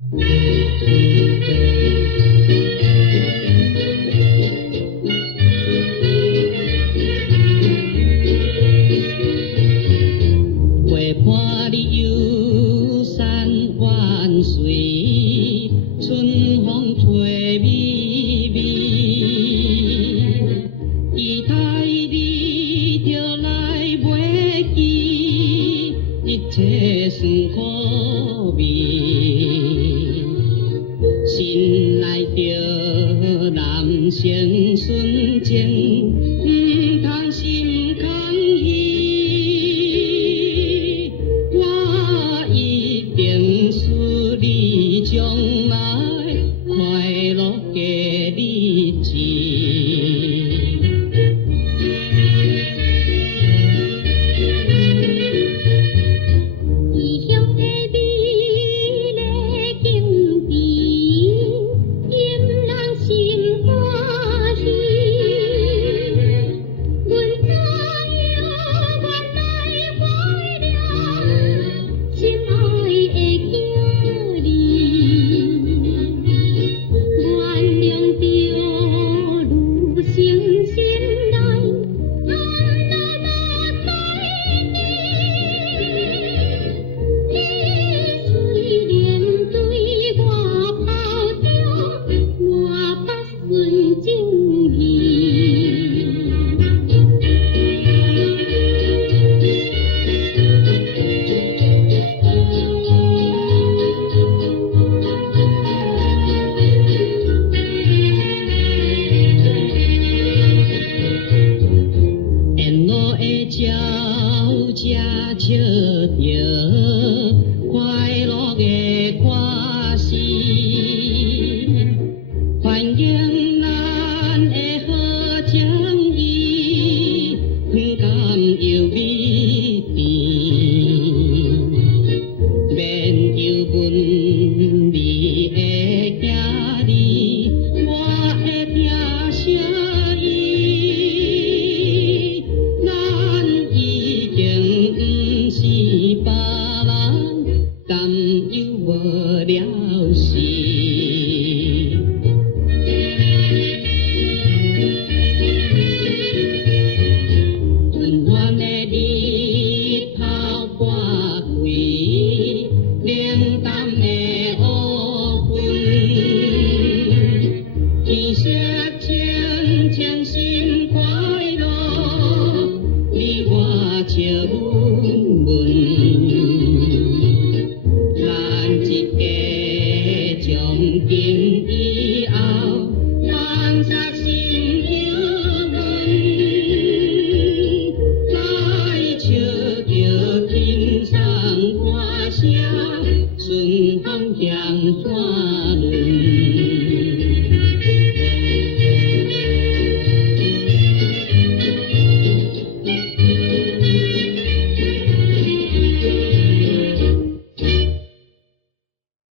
月伴你游山玩水，春风吹微微。伊待你就来袂记，一切算可味。心内着男性纯情，唔通心空意。我一定使你将来快乐的日子。异乡的美丽景致，引人心欢喜。阮怎样原来怀念心爱的囝儿，原谅着女性心内暗淡的猜疑。你虽然对我抱着我不顺情意。沿路的鸟只笑着快乐的歌词，欢迎咱的好情谊，远感犹美甜，免忧阮你的囝儿，我会听声伊。咱已经不是别人，担忧无了时。春暖的日头挂开，冷淡的乌云，天色清清心快乐，你我笑稳稳。咱一家从今以后，放下心忧闷，来笑着轻松歌声，顺风向山。